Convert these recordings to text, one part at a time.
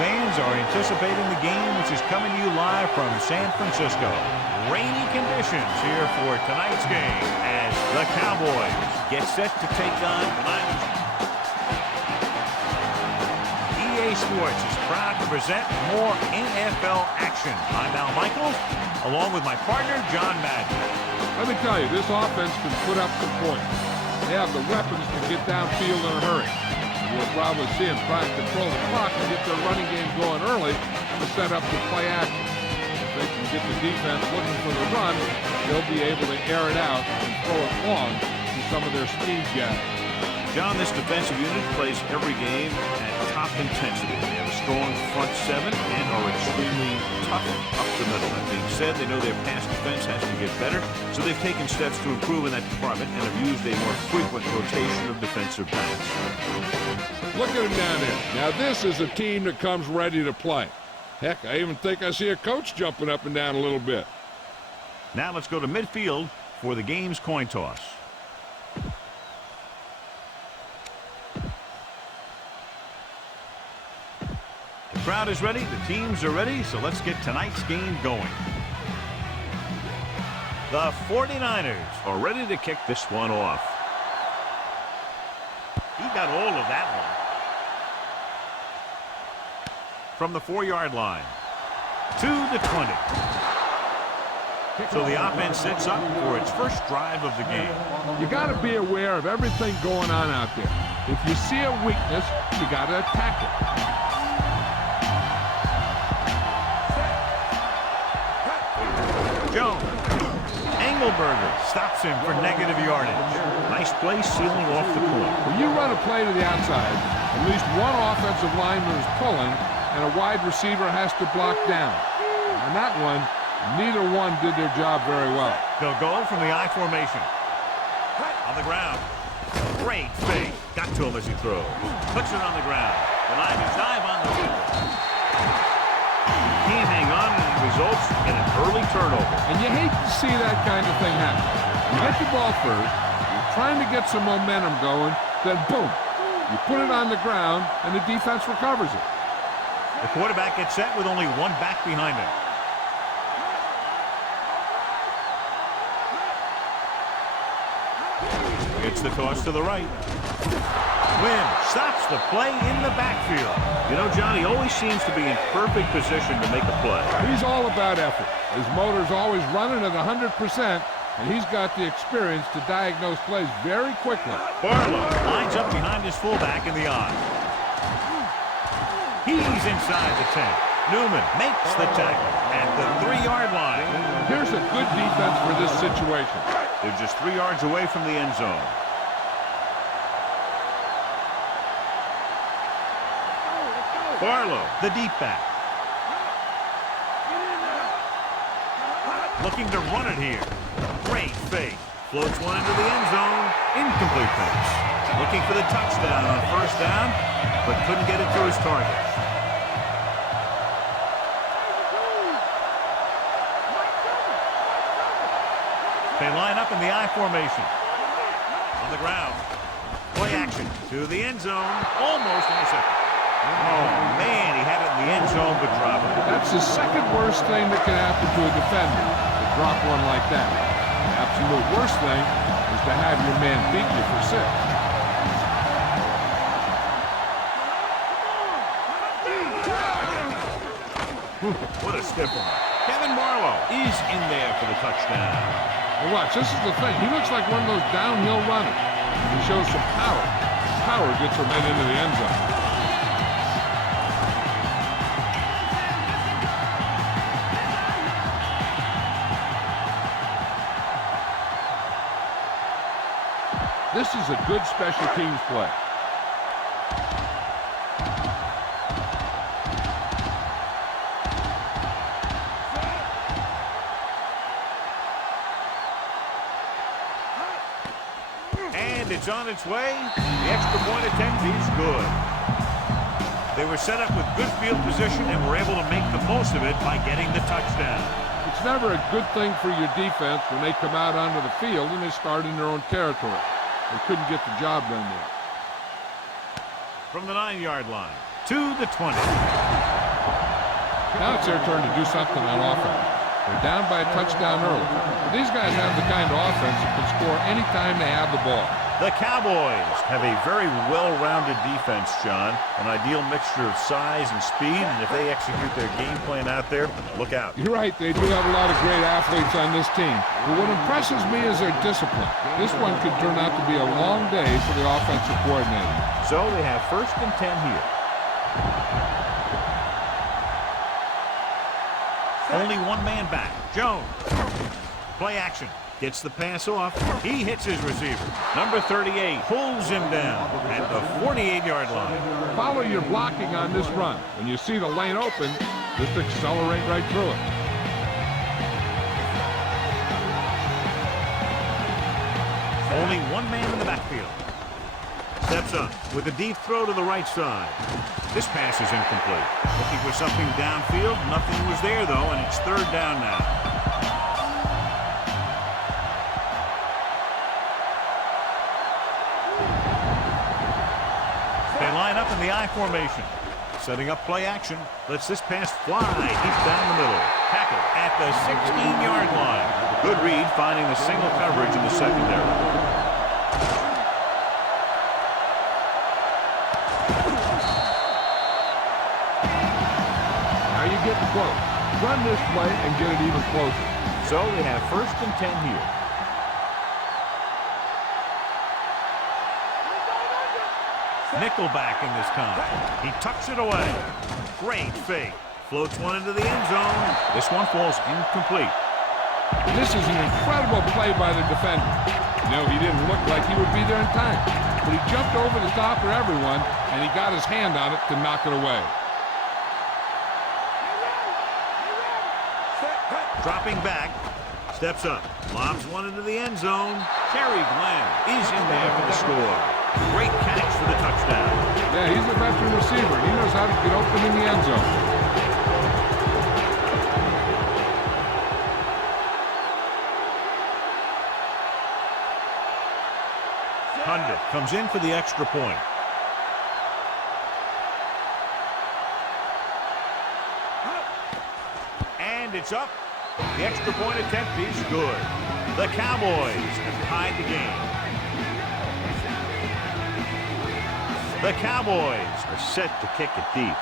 fans are anticipating the game, which is coming to you live from San Francisco. Rainy conditions here for tonight's game as the Cowboys get set to take on the Niners. EA Sports is proud to present more NFL action. I'm Al Michaels, along with my partner, John Madden. Let me tell you, this offense can put up some points. They have the weapons to get downfield in a hurry. You'll probably see them try to control the clock and get their running game going early to set up the play action. If they can get the defense looking for the run, they'll be able to air it out and throw it long to some of their speed guys. John, this defensive unit plays every game at top intensity. They have a strong front seven and are extremely tough up the middle. That being said, they know their pass defense has to get better, so they've taken steps to improve in that department and have used a more frequent rotation of defensive backs. Look at him down there. Now this is a team that comes ready to play. Heck, I even think I see a coach jumping up and down a little bit. Now let's go to midfield for the game's coin toss. The crowd is ready, the teams are ready, so let's get tonight's game going. The 49ers are ready to kick this one off. He got all of that one. From the 4-yard line to the 20. So the offense sets up for its first drive of the game. You got to be aware of everything going on out there. If you see a weakness, you got to attack it. Jones. Engelberger stops him for negative yardage. Nice play sealing off the corner. When you run a play to the outside, at least one offensive lineman is pulling, and a wide receiver has to block down. On that one, neither one did their job very well. They'll go from the I formation. On the ground. Great fake. Got to him as he throws. Puts it on the ground. The Niners dive on the field. Can't hang on, and it results in an early turnover. And you hate to see that kind of thing happen. You get the ball first, you're trying to get some momentum going, then boom, you put it on the ground, and the defense recovers it. The quarterback gets set with only one back behind him. It's the toss to the right. Wynn stops the play in the backfield. You know, John, he always seems to be in perfect position to make a play. He's all about effort. His motor's always running at 100%, and he's got the experience to diagnose plays very quickly. Barlow lines up behind his fullback in the I. He's inside the 10. Newman makes the tackle at the 3-yard line. Here's a good defense for this situation. They're just 3 yards away from the end zone. Barlow, the deep back. Looking to run it here. Great fake. Floats one into the end zone. Incomplete pass. Looking for the touchdown on first down, but couldn't get it to his target. They line up in the I formation. On the ground. Play action to the end zone. Almost intercepted. Oh, man, he had it in the end zone, but dropped it. That's the second worst thing that can happen to a defender, to drop one like that. The absolute worst thing is to have your man beat you for 6. What a stiff one. Kevin Barlow is in there for the touchdown. Well, watch, this is the thing. He looks like one of those downhill runners. He shows some power. Power gets him right into the end zone. This is a good special teams play. And it's on its way. The extra point attempt is good. They were set up with good field position and were able to make the most of it by getting the touchdown. It's never a good thing for your defense when they come out onto the field and they start in their own territory. They couldn't get the job done there. From the 9-yard line to the 20. Now it's their turn to do something on offense. They're down by a touchdown early. But these guys have the kind of offense that can score anytime they have the ball. The Cowboys have a very well-rounded defense, John. An ideal mixture of size and speed, and if they execute their game plan out there, look out. You're right, they do have a lot of great athletes on this team. But what impresses me is their discipline. This one could turn out to be a long day for the offensive coordinator. So they have 1st and 10 here. Only one man back. Jones. Play action. Gets the pass off. He hits his receiver. Number 38 pulls him down at the 48-yard line. Follow your blocking on this run. When you see the lane open, just accelerate right through it. Only one man in the backfield. Steps up with a deep throw to the right side. This pass is incomplete. Looking for something downfield. Nothing was there, though, and it's 3rd down now. They line up in the I formation. Setting up play action. Lets this pass fly deep down the middle. Tackle at the 16-yard line. Good read, finding the single coverage in the secondary. Now you get close. Run this play and get it even closer. So they have 1st and 10 here. Nickelback in this time. He tucks it away. Great fake. Floats one into the end zone. This one falls incomplete. This is an incredible play by the defender. No, he didn't look like he would be there in time, but he jumped over the top of everyone, and he got his hand on it to knock it away. Dropping back. Steps up. Lobs one into the end zone. Terry Glenn is in there for the score. Great catch for the touchdown. Yeah, he's a veteran receiver. He knows how to get open in the end zone. Condit comes in for the extra point. And it's up. The extra point attempt is good. The Cowboys have tied the game. The Cowboys are set to kick it deep.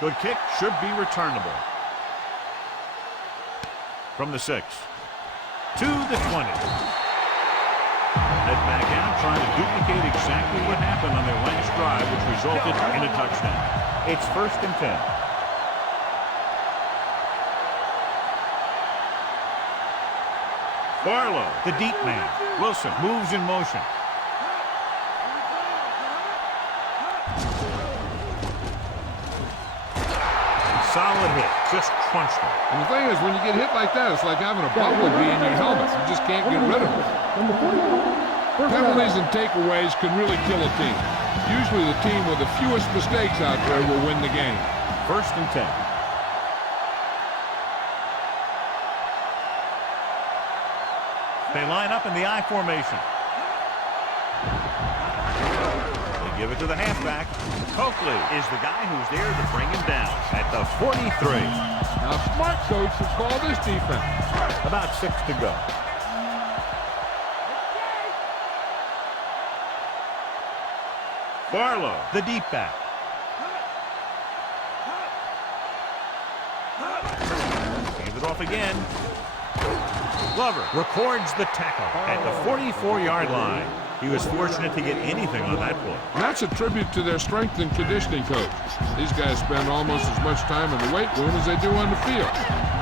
Good kick, should be returnable. From the 6 to the 20. Head back out, trying to duplicate exactly what happened on their last drive, which resulted in a touchdown. It's 1st and 10. Barlow, the deep man. Wilson moves in motion. Solid hit, just crunched him. And the thing is, when you get hit like that, it's like having a bumblebee in your helmet. You just can't get rid of it. Penalties and takeaways can really kill a team. Usually the team with the fewest mistakes out there will win the game. 1st and 10. They line up in the I formation. They give it to the halfback. Coakley is the guy who's there to bring him down at the 43. Now, smart coach should call this defense. About 6 to go. Barlow, the deep back. Hands it off again. Glover records the tackle at the 44-yard line. He was fortunate to get anything on that play. And that's a tribute to their strength and conditioning coach. These guys spend almost as much time in the weight room as they do on the field.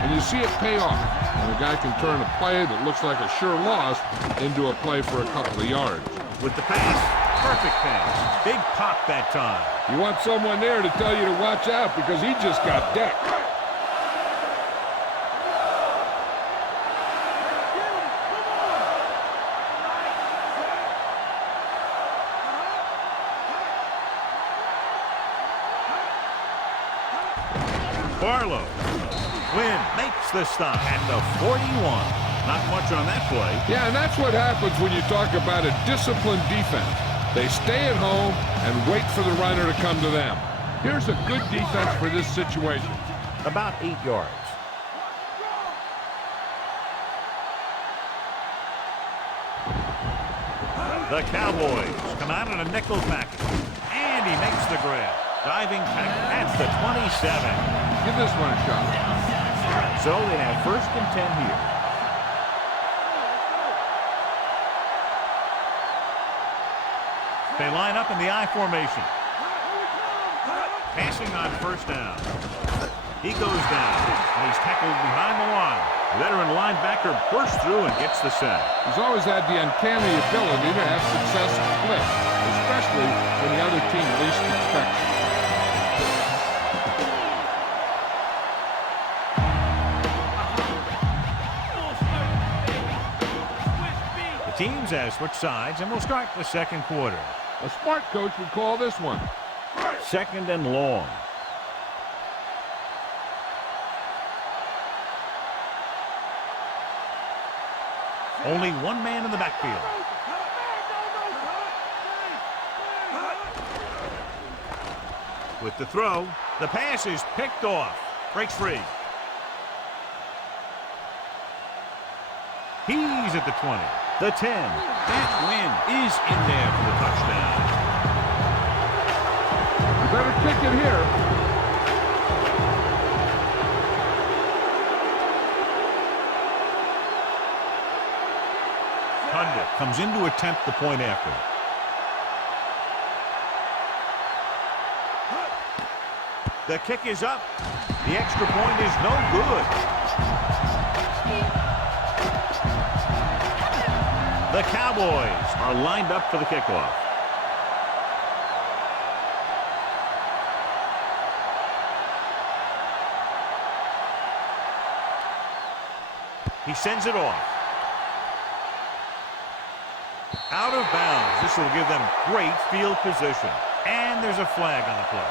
And you see it pay off. And the guy can turn a play that looks like a sure loss into a play for a couple of yards. With the pass, perfect pass. Big pop that time. You want someone there to tell you to watch out because he just got decked. Barlow. Wynn makes the stop at the 41. Not much on that play. Yeah, and that's what happens when you talk about a disciplined defense. They stay at home and wait for the runner to come to them. Here's a good defense for this situation. About 8 yards. The Cowboys come out in a nickel package. And he makes the grab. Diving tackle at the 27. Give this one a shot. So they have 1st and 10 here. They line up in the I formation. Passing on 1st down. He goes down, and he's tackled behind the line. Veteran linebacker bursts through and gets the sack. He's always had the uncanny ability to have success split, especially when the other team least expects it. The teams have switched sides, and we'll start the 2nd quarter. A smart coach would call this one. 2nd and long. Only one man in the backfield. With the throw, the pass is picked off. Breaks free. He's at the 20. The 10. That win is in there for the touchdown. You better kick it here. Pundit comes in to attempt the point after. The kick is up. The extra point is no good. The Cowboys are lined up for the kickoff. He sends it off. Out of bounds. This will give them great field position. And there's a flag on the play.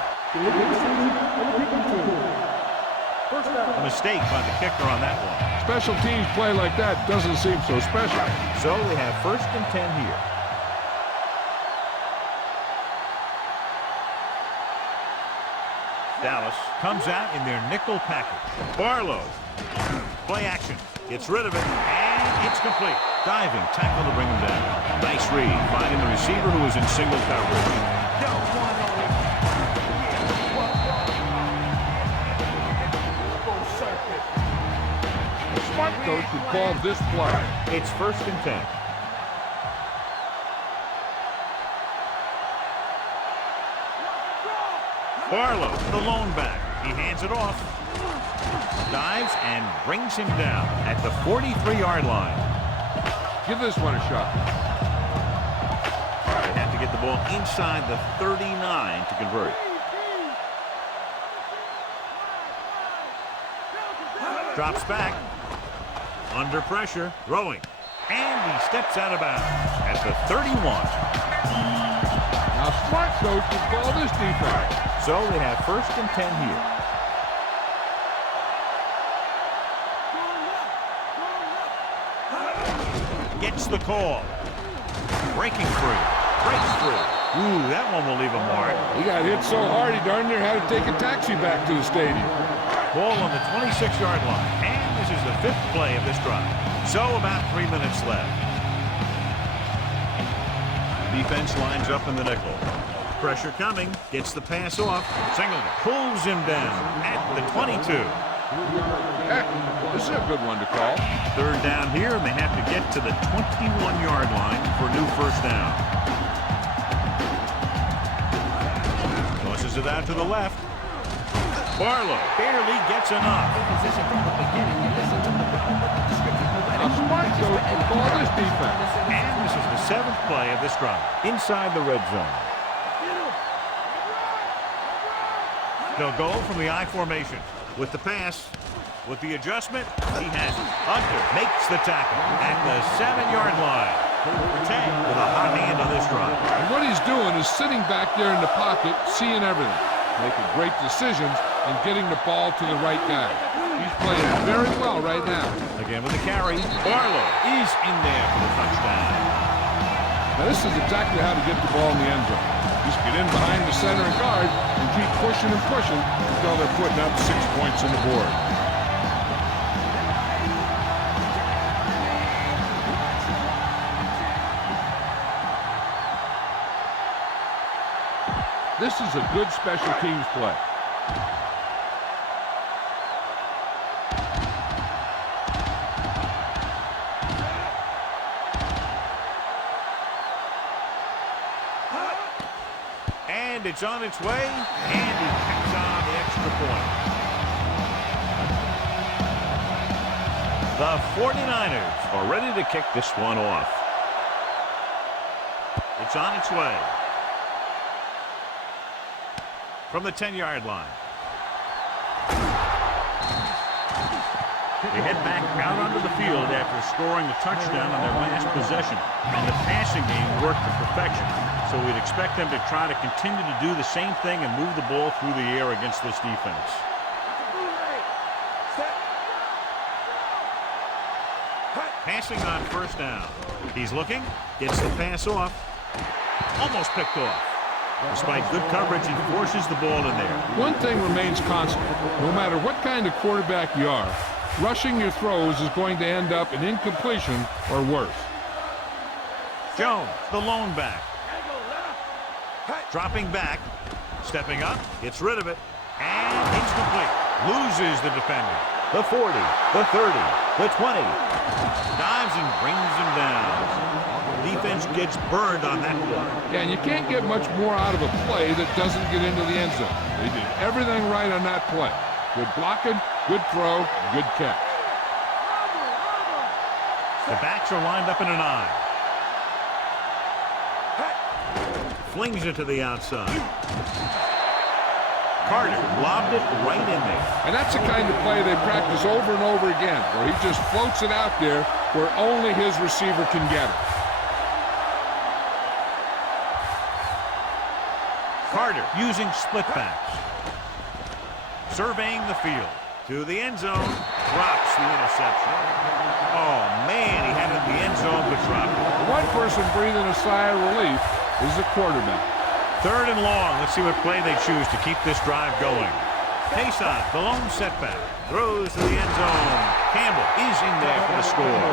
A mistake by the kicker on that one. Special teams play like that doesn't seem so special. So they have 1st and 10 here. Dallas comes out in their nickel package. Barlow. Play action. Gets rid of it. And it's complete. Diving tackle to bring him down. Nice read. Finding the receiver who is in single coverage. A smart coach would call this play. It's 1st and 10. Barlow, the lone back. He hands it off. Dives and brings him down at the 43-yard line. Give this one a shot. They have to get the ball inside the 39 to convert. Drops back. Under pressure. Throwing. And he steps out of bounds at the 31. Now, smart coach would call this defense. So they have 1st and 10 here. Gets the call. Breaking free. Breaks through. Ooh, that one will leave a mark. He got hit so hard he darn near had to take a taxi back to the stadium. Ball on the 26-yard line. And this is the 5th play of this drive. So about 3 minutes left. Defense lines up in the nickel. Pressure coming. Gets the pass off. Singleton pulls him down at the 22. Heck, this is a good one to call. 3rd down here, and they have to get to the 21-yard line for a new 1st down. Tosses it out to the left. Barlow barely gets enough. A smart coach would call this defense. And this is the 7th play of this drive. Inside the red zone. They'll go from the I formation. With the pass, with the adjustment, he has it. Hunter makes the tackle at the 7-yard line. Tang with a hot hand on this drive. And what he's doing is sitting back there in the pocket, seeing everything, making great decisions, and getting the ball to the right guy. He's playing very well right now. Again with the carry. Barlow is in there for the touchdown. Now this is exactly how to get the ball in the end zone. Just get in behind the center and guard and keep pushing and pushing until they're putting up 6 points on the board. This is a good special teams play. And it's on its way, and he picks on the extra point. The 49ers are ready to kick this one off. It's on its way. From the 10-yard line. They head back out onto the field after scoring the touchdown on their last possession. And the passing game worked to perfection. So we'd expect them to try to continue to do the same thing and move the ball through the air against this defense. Passing on first down. He's looking, gets the pass off, almost picked off. Despite good coverage, he forces the ball in there. One thing remains constant. No matter what kind of quarterback you are, rushing your throws is going to end up in incompletion or worse. Jones, the lone back. Dropping back, stepping up, gets rid of it, and it's complete. Loses the defender. The 40, the 30, the 20. Dives and brings him down. Defense gets burned on that play. Yeah, and you can't get much more out of a play that doesn't get into the end zone. They did everything right on that play. Good blocking, good throw, good catch. The backs are lined up in an I. Flings it to the outside. Carter lobbed it right in there. And that's the kind of play they practice over and over again, where he just floats it out there where only his receiver can get it. Carter using split backs. Surveying the field. To the end zone. Drops the interception. Oh, man, he had it in the end zone, but dropped it. The one person breathing a sigh of relief is the quarterback. 3rd and long. Let's see what play they choose to keep this drive going. Pace-on, the lone setback. Throws to the end zone. Campbell is in there for the score.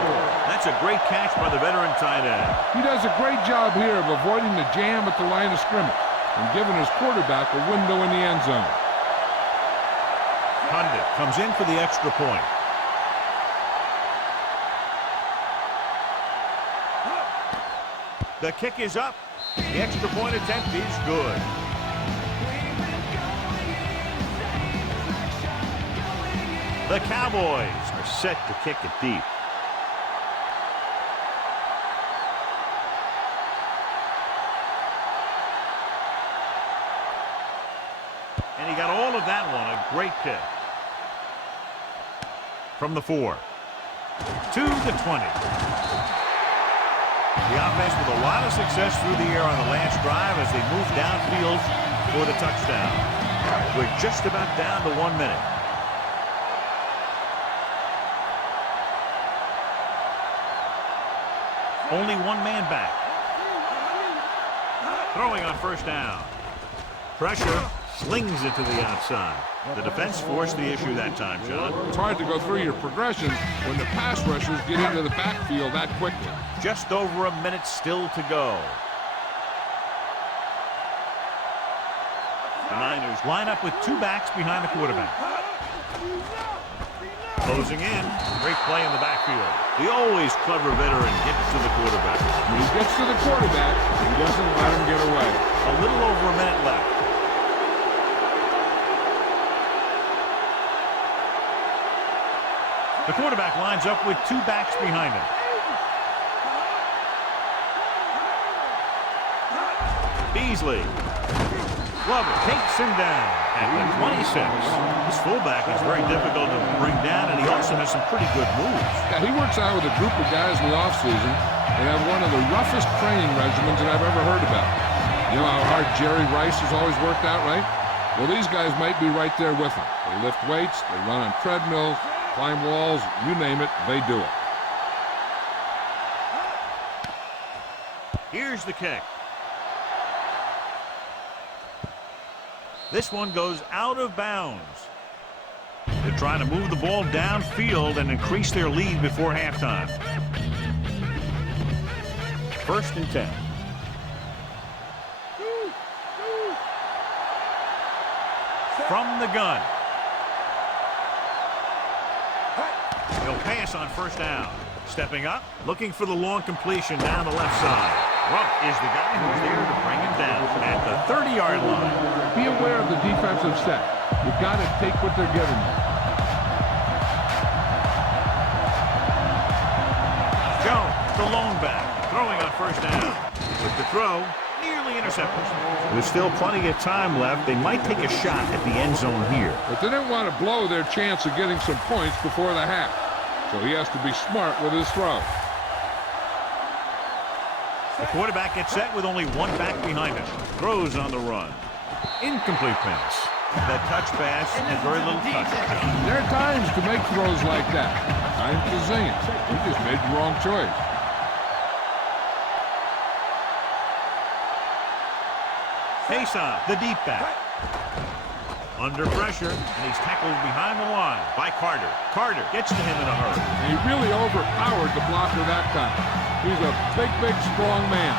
That's a great catch by the veteran tight end. He does a great job here of avoiding the jam at the line of scrimmage and giving his quarterback a window in the end zone. Condit comes in for the extra point. The kick is up. The extra point attempt is good. The Cowboys are set to kick it deep. And he got all of that one. A great kick. From the 4. To the 20. The offense with a lot of success through the air on the last drive as they move downfield for the touchdown. We're just about down to 1 minute. Only one man back. Throwing on first down. Pressure. Slings it to the outside. The defense forced the issue that time, John. It's hard to go through your progression when the pass rushers get into the backfield that quickly. Just over a minute still to go. The Niners line up with 2 backs behind the quarterback. Closing in. Great play in the backfield. The always clever veteran gets to the quarterback. When he gets to the quarterback, he doesn't let him get away. A little over a minute left. The quarterback lines up with 2 backs behind him. Beasley. Glover takes him down at the 26. This fullback is very difficult to bring down, and he also has some pretty good moves. Yeah, he works out with a group of guys in the offseason and have one of the roughest training regimens that I've ever heard about. You know how hard Jerry Rice has always worked out, right? Well, these guys might be right there with them. They lift weights, they run on treadmills, climb walls, you name it, they do it. Here's the kick. This one goes out of bounds. They're trying to move the ball downfield and increase their lead before halftime. 1st and 10. From the gun. He'll pass on 1st down. Stepping up, looking for the long completion down the left side. Rump is the guy who's there to bring him down at the 30-yard line. Be aware of the defensive set. You've got to take what they're giving you. Jones, the lone back, throwing on 1st down. With the throw, nearly intercepted. With still plenty of time left, they might take a shot at the end zone here. But they didn't want to blow their chance of getting some points before the half. So he has to be smart with his throw. The quarterback gets set with only one back behind him. Throws on the run. Incomplete pass. That touch pass and very little touch. There are times to make throws like that. Times to zing it. He just made the wrong choice. Pason, the deep back. Under pressure, and he's tackled behind the line by Carter. Carter gets to him in a hurry. And he really overpowered the blocker that time. He's a big, big, strong man.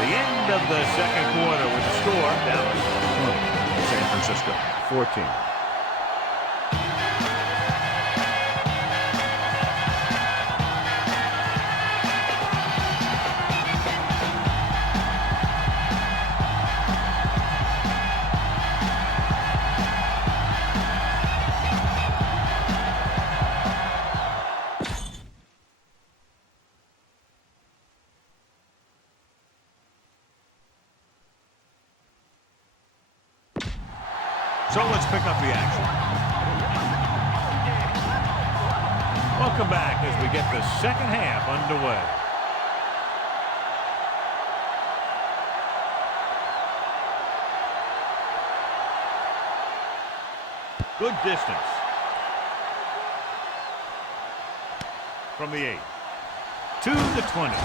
The end of the 2nd quarter with the score, Dallas 20, San Francisco 14. So let's pick up the action. Welcome back as we get the 2nd half underway. Good distance. From the 8 to the 20.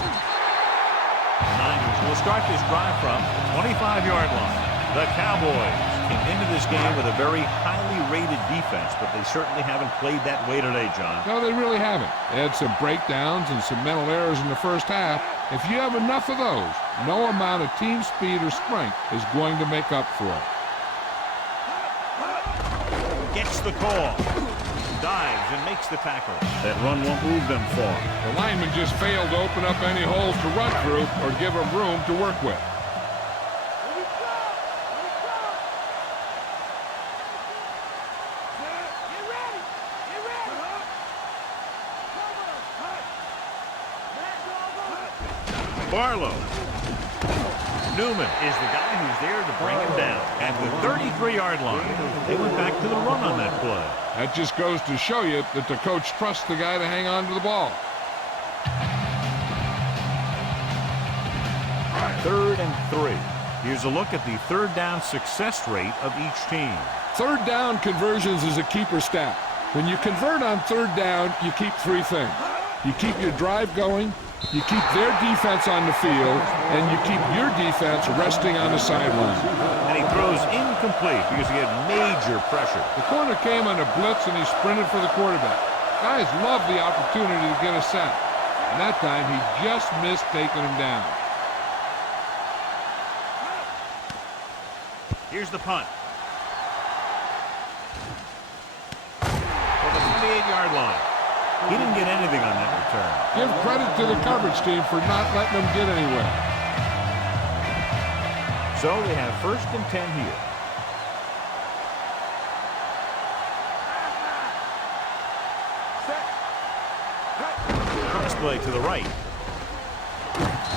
The Niners will start this drive from the 25-yard line. The Cowboys came into this game with a very highly rated defense, but they certainly haven't played that way today, John. No, they really haven't. They had some breakdowns and some mental errors in the 1st half. If you have enough of those, no amount of team speed or strength is going to make up for it. Gets the call. Dives and makes the tackle. That run won't move them far. The lineman just failed to open up any holes to run through or give him room to work with. Barlow. Newman is the guy who's there to bring him down at the 33-yard line. They went back to the run on that play. That just goes to show you that the coach trusts the guy to hang on to the ball. 3rd and 3. Here's a look at the 3rd down success rate of each team. 3rd down conversions is a keeper stat. When you convert on 3rd down, you keep 3 things. You keep your drive going, you keep their defense on the field, and you keep your defense resting on the sideline. And he throws incomplete because he had major pressure. The corner came on a blitz and he sprinted for the quarterback. Guys love the opportunity to get a sack. And that time he just missed taking him down. Here's the punt. For the 28-yard line. He didn't get anything on that return. Give credit to the coverage team for not letting them get anywhere. So they have 1st and 10 here. Cross play to the right.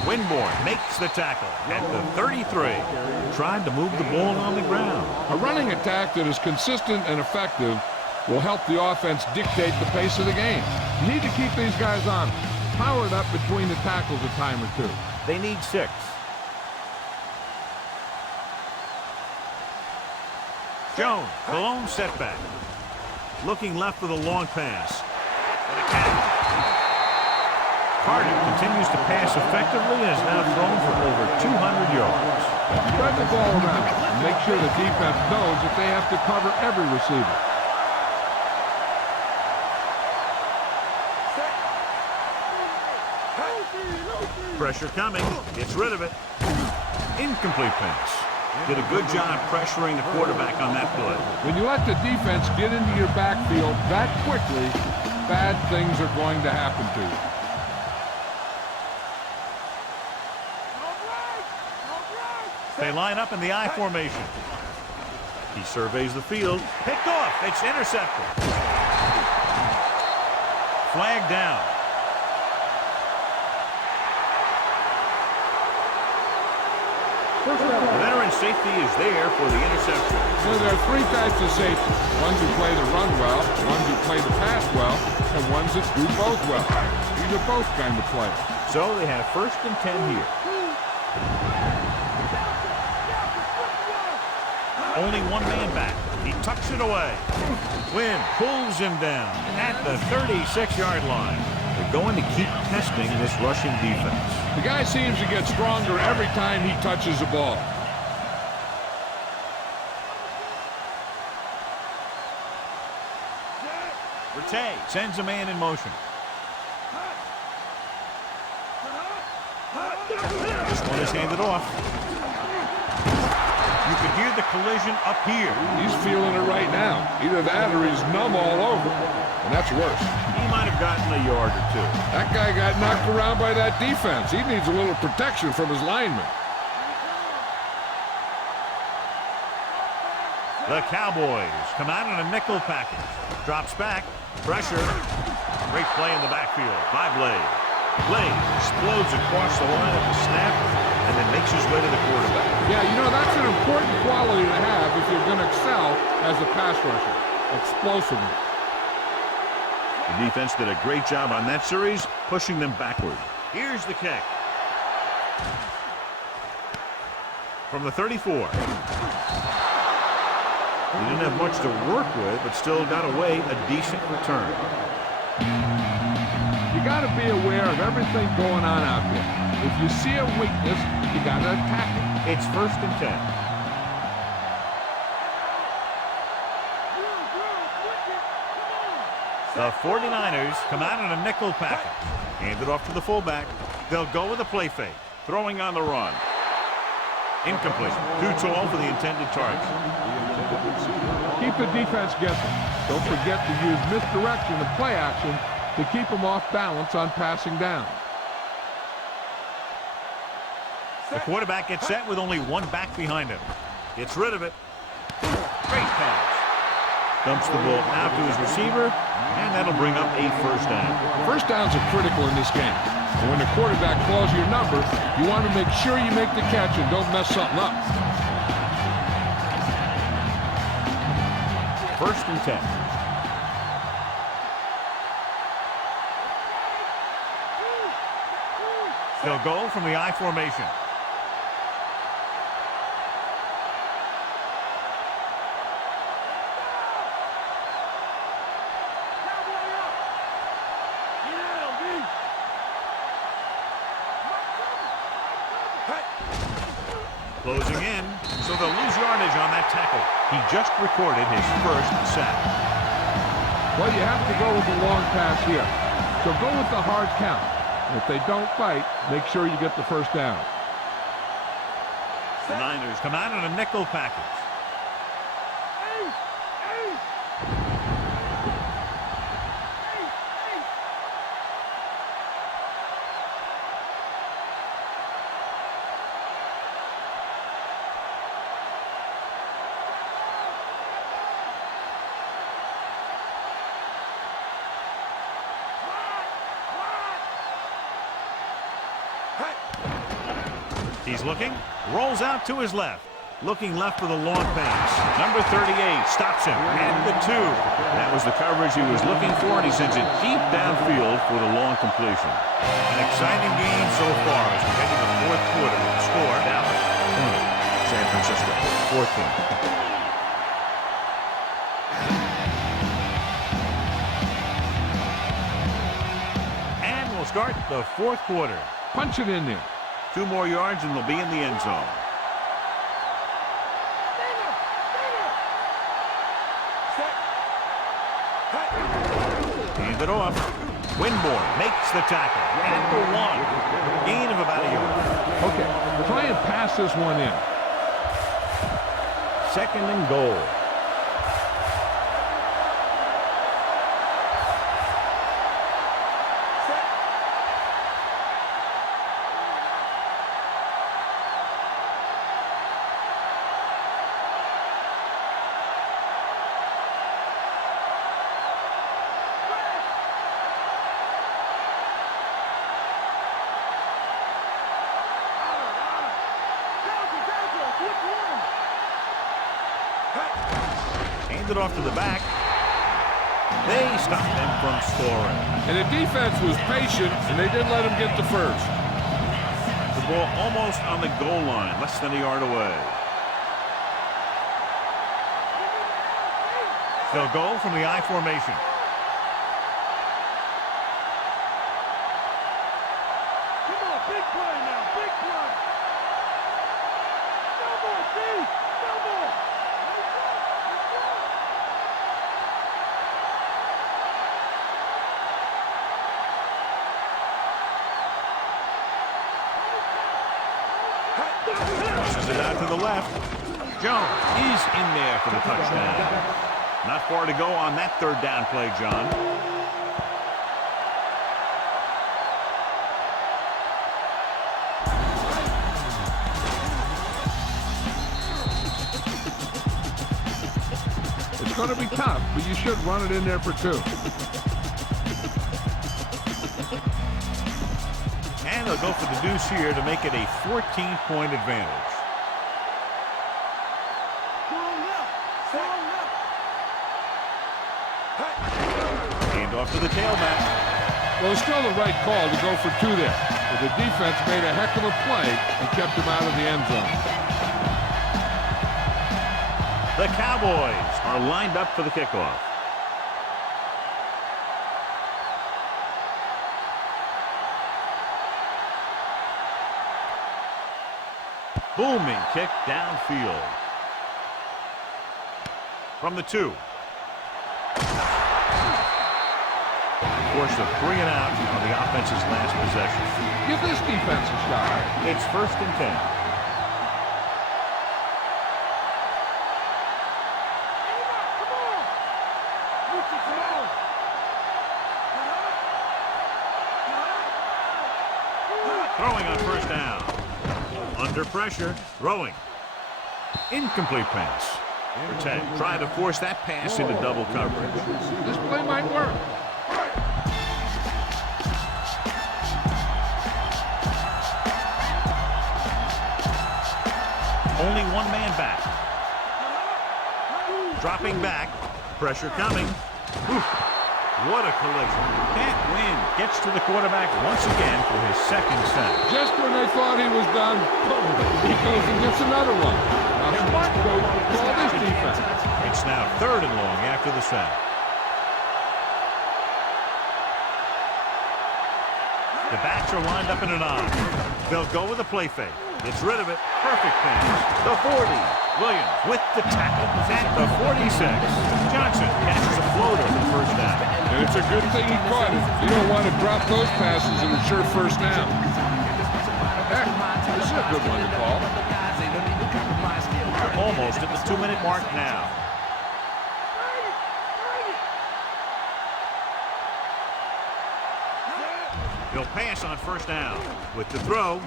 Winborn makes the tackle at the 33. Tried to move the ball on the ground. A running attack that is consistent and effective will help the offense dictate the pace of the game. You need to keep these guys on. power it up between the tackles a time or two. They need 6. Jones, the lone setback. Looking left with a long pass. And a catch. Carter continues to pass effectively and has now thrown for over 200 yards. Spread the ball around and make sure the defense knows that they have to cover every receiver. Pressure coming. Gets rid of it. Incomplete pass. Did a good job pressuring the quarterback on that play. When you let the defense get into your backfield that quickly, bad things are going to happen to you. They line up in the I formation. He surveys the field. Picked off. It's intercepted. Flag down. The veteran safety is there for the interception. So there are 3 types of safety. Ones who play the run well, ones who play the pass well, and ones that do both well. These are both kind of players. So they have 1st and 10 here. Only one man back. He tucks it away. Wynn pulls him down at the 36-yard line. They're going to keep testing this rushing defense. The guy seems to get stronger every time he touches the ball. Rattay sends a man in motion. This one is handed off. You can hear the collision up here. He's feeling it right now. Either that or he's numb all over. And that's worse. He might have gotten a yard or 2. That guy got knocked around by that defense. He needs a little protection from his linemen. The Cowboys come out in a nickel package. Drops back. Pressure. Great play in the backfield by Blade. Blade explodes across the line at the snap and then makes his way to the quarterback. Yeah, you know, that's an important quality to have if you're going to excel as a pass rusher. Explosiveness. The defense did a great job on that series, pushing them backward. Here's the kick. From the 34. He didn't have much to work with, but still got away a decent return. You got to be aware of everything going on out there. If you see a weakness, you got to attack it. It's 1st and 10. The 49ers come out in a nickel package. Hand it off to the fullback. They'll go with a play fake. Throwing on the run. Incomplete. Too tall for the intended target. Keep the defense guessing. Don't forget to use misdirection and play action to keep them off balance on passing down. The quarterback gets set with only one back behind him. Gets rid of it. Great pass. Dumps the ball out to his receiver, and that'll bring up a 1st down. First downs are critical in this game. And when the quarterback calls your number, you want to make sure you make the catch and don't mess something up. 1st and 10. They'll go from the I formation. Closing in, so they'll lose yardage on that tackle. He just recorded his 1st sack. Well, you have to go with the long pass here. So go with the hard count. And if they don't fight, make sure you get the 1st down. The Niners come out in a nickel package. He's looking, rolls out to his left. Looking left for the long pass. Number 38 stops him. And the 2. That was the coverage he was looking for, and he sends it deep downfield for the long completion. An exciting game so far as we head to the fourth quarter with the score. Dallas 20. San Francisco 14. Start the fourth quarter. Punch it in there. 2 more yards and they'll be in the end zone. Hand it off. Winborn makes the tackle. And the 1. Gain of about a yard. Okay, try and pass this one in. 2nd and goal. Hand it off to the back. They stopped them from scoring. And the defense was patient, and they didn't let them get the first. The ball almost on the goal line, less than a yard away. They'll go from the I formation. Come on, big play now, big play. No more, Steve, no more. Tosses it out to the left. Jones is in there for the touchdown. Not far to go on that 3rd down play, John. It's going to be tough, but you should run it in there for 2. And they'll go for the deuce here to make it a 14-point advantage. Hand off to the tailback. Well, it's still the right call to go for 2 there. But the defense made a heck of a play and kept him out of the end zone. The Cowboys are lined up for the kickoff. Booming kick downfield. From the 2. Force a 3 and out on the offense's last possession. Give this defense a shot. It's 1st and 10. Throwing on 1st down. Under pressure, throwing. Incomplete pass. Protect. Trying to force that pass into double coverage. This play might work. Only 1 man back. Dropping back. Pressure coming. Oof. What a collision. Can't win. Gets to the quarterback once again for his 2nd sack. Just when they thought he was done, boom, he goes and gets another one. Now, smart coach will call this defense. It's now 3rd and long after the sack. The backs are lined up in an I. They'll go with a play fake. Gets rid of it. Perfect pass. The 40. Williams with the tackle at the 46. Johnson catches a floater for the 1st down. And it's a good thing he caught it. You don't want to drop those passes and it's your 1st down. Heck, this is a good one to call. Almost at the 2-minute mark now. He'll pass on 1st down. With the throw,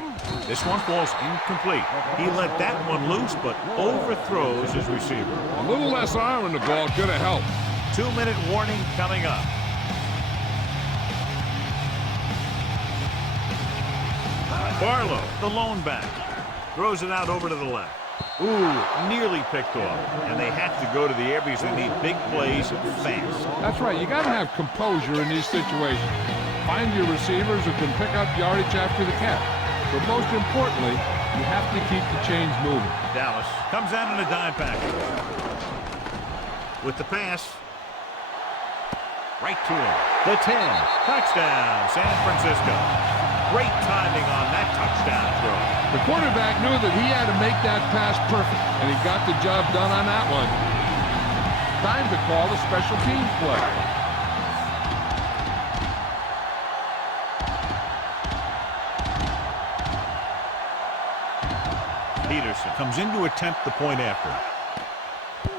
this one falls incomplete. He let that one loose, but overthrows his receiver. A little less arm in the ball could have helped. 2-minute warning coming up. Barlow, the lone back, throws it out over to the left. Ooh, nearly picked off. And they have to go to the air because they need big plays fast. That's right. You got to have composure in these situations. Find your receivers who can pick up yardage after the catch. But most importantly, you have to keep the chains moving. Dallas comes out in a dime package. With the pass. Right to him. The 10. Touchdown, San Francisco. Great timing on that touchdown throw. The quarterback knew that he had to make that pass perfect, and he got the job done on that one. Time to call the special teams play. Peterson comes in to attempt the point after.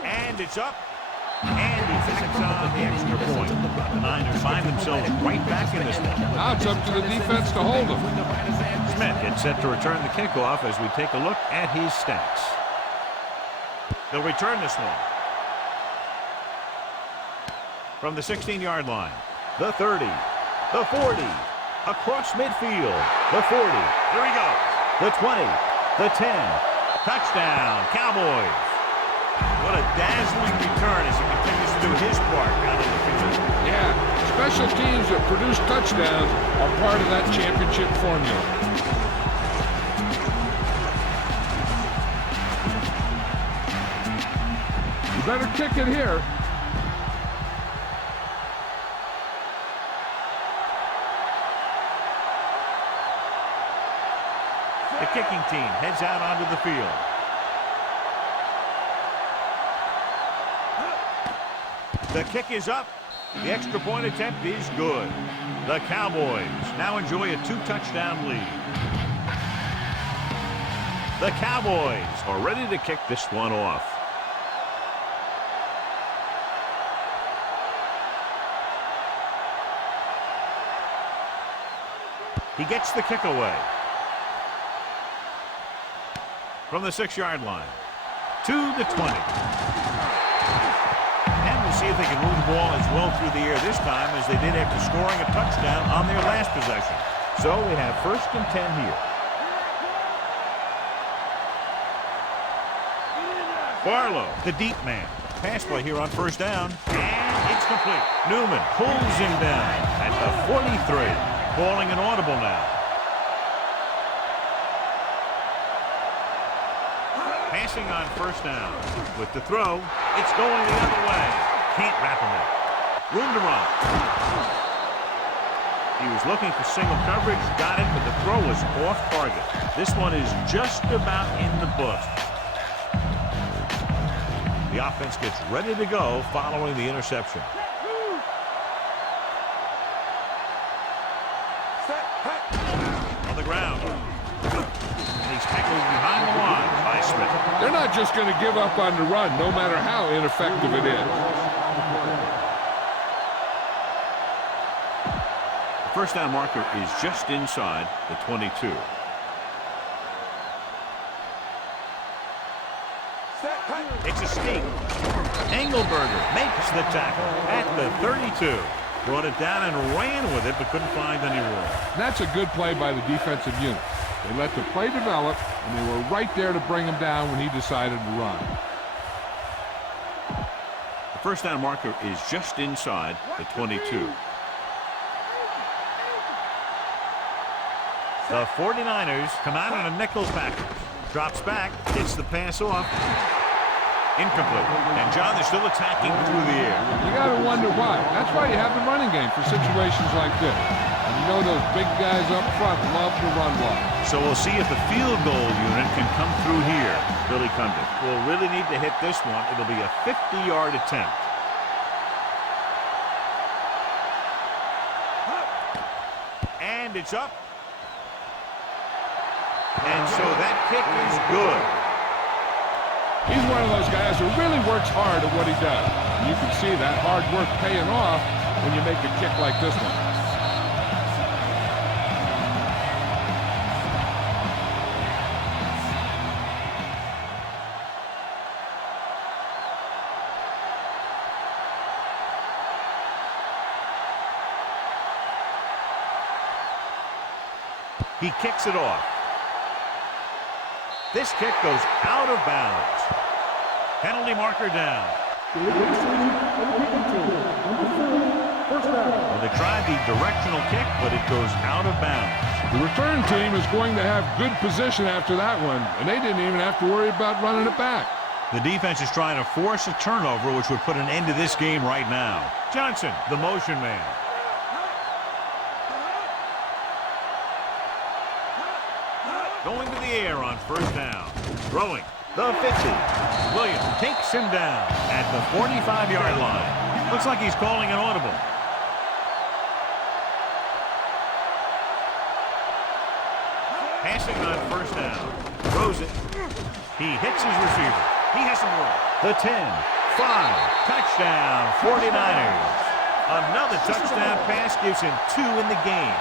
And it's up. And he tacks on the extra point. The Niners find themselves right back in this one. Now it's up to the defense to hold them. Smith gets set to return the kickoff as we take a look at his stats. They'll return this one. From the 16-yard line. The 30. The 40. Across midfield. The 40. Here we go. The 20. The 10. Touchdown, Cowboys. What a dazzling return as he continues to do his part out in the field. Yeah, special teams that produce touchdowns are part of that championship formula. You better kick it here. The kicking team heads out onto the field. The kick is up. The extra point attempt is good. The Cowboys now enjoy a 2-touchdown lead. The Cowboys are ready to kick this one off. He gets the kick away. From the 6-yard line to the 20. See if they can move the ball as well through the air this time as they did after scoring a touchdown on their last possession. So we have 1st and 10 here. Barlow, the deep man. Pass play here on 1st down. And it's complete. Newman pulls him down at the 43. Calling an audible now. Passing on 1st down. With the throw, it's going the other way. Can't wrap him up. Room to run. He was looking for single coverage, got it, but the throw was off target. This one is just about in the books. The offense gets ready to go following the interception. On the ground. And he's tackled behind the line by Smith. They're not just going to give up on the run, no matter how ineffective it is. The 1st down marker is just inside the 22. It's a sneak. Engelberger makes the tackle at the 32. Brought it down and ran with it, but couldn't find any room. That's a good play by the defensive unit. They let the play develop, and they were right there to bring him down when he decided to run. The 1st down marker is just inside the 22. The 49ers come out in a nickel package. Drops back, gets the pass off. Incomplete. And, John, they're still attacking through the air. You got to wonder why. That's why you have the running game for situations like this. And you know those big guys up front love to run block. So we'll see if the field goal unit can come through here. Billy Cundin will really need to hit this one. It'll be a 50-yard attempt. And it's up. And so that kick is good. He's one of those guys who really works hard at what he does. And you can see that hard work paying off when you make a kick like this one. He kicks it off. This kick goes out of bounds. Penalty marker down. Well, they tried the directional kick, but it goes out of bounds. The return team is going to have good position after that one, and they didn't even have to worry about running it back. The defense is trying to force a turnover, which would put an end to this game right now. Johnson, the motion man. Going to the air on first down. Throwing. The 50. Williams takes him down at the 45-yard line. Looks like he's calling an audible. Passing on first down. Throws it. He hits his receiver. He has some room. The 10. 5. Touchdown, 49ers. Another touchdown pass gives him 2 in the game.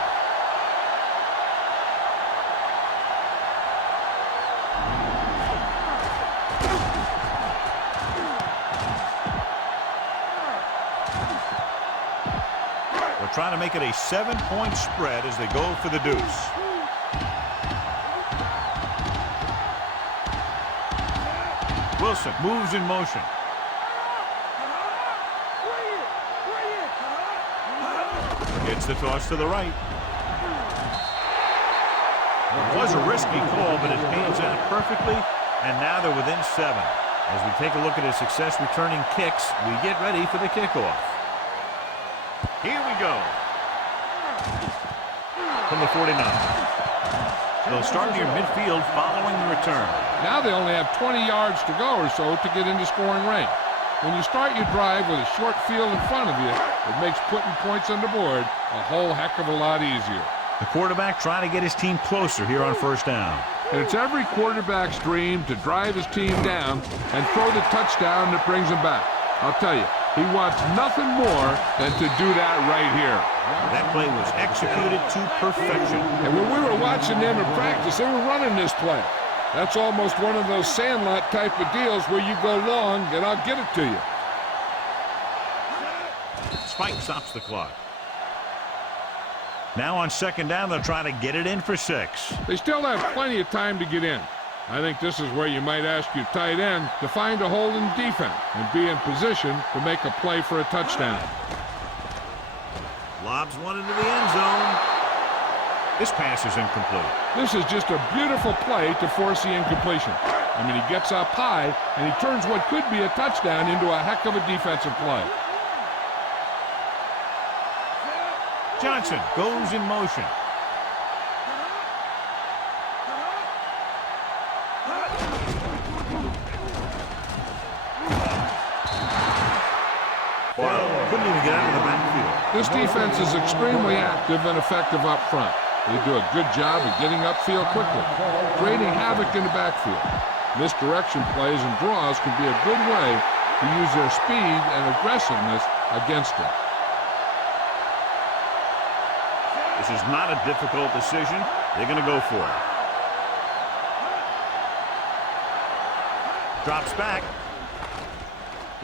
They're trying to make it a 7-point spread as they go for the deuce. Wilson moves in motion. Gets the toss to the right. It was a risky call, but it pans out perfectly, and now they're within 7. As we take a look at his success returning kicks, we get ready for the kickoff. Here we go. From the 49. They'll start near midfield following the return. Now they only have 20 yards to go or so to get into scoring range. When you start your drive with a short field in front of you, it makes putting points on the board a whole heck of a lot easier. The quarterback trying to get his team closer here on first down. And it's every quarterback's dream to drive his team down and throw the touchdown that brings him back. I'll tell you, he wants nothing more than to do that right here. That play was executed to perfection. And when we were watching them in practice, they were running this play. That's almost one of those sandlot type of deals where you go long and I'll get it to you. Spike stops the clock. Now on second down, they'll try to get it in for 6. They still have plenty of time to get in. I think this is where you might ask your tight end to find a hole in defense and be in position to make a play for a touchdown. Lobs one into the end zone. This pass is incomplete. This is just a beautiful play to force the incompletion. I mean, he gets up high, and he turns what could be a touchdown into a heck of a defensive play. Johnson goes in motion. Couldn't even get out of the backfield. This defense is extremely active and effective up front. They do a good job of getting upfield quickly, creating havoc in the backfield. Misdirection plays and draws can be a good way to use their speed and aggressiveness against them. This is not a difficult decision. They're going to go for it. Drops back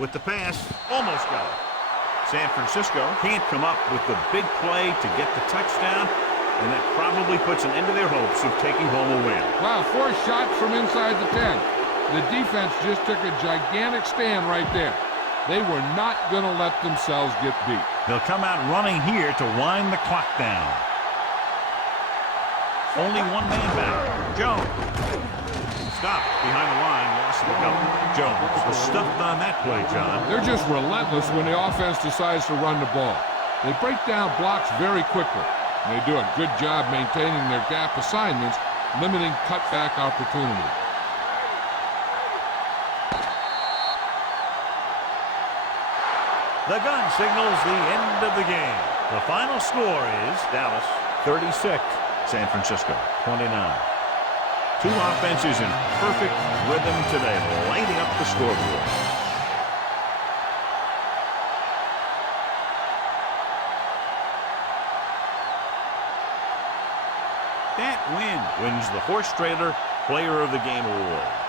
with the pass. Almost got it. San Francisco can't come up with the big play to get the touchdown, and that probably puts an end to their hopes of taking home a win. Wow, 4 shots from inside the 10. The defense just took a gigantic stand right there. They were not going to let themselves get beat. They'll come out running here to wind the clock down. Only one man back. Jones. Stopped behind the line, lost the cover. Jones was stuffed on that play, John. They're just relentless when the offense decides to run the ball. They break down blocks very quickly. And they do a good job maintaining their gap assignments, limiting cutback opportunity. The gun signals the end of the game. The final score is Dallas 36, San Francisco 29. Two offenses in perfect rhythm today, lighting up the scoreboard. That win wins the Horse Trailer Player of the Game award.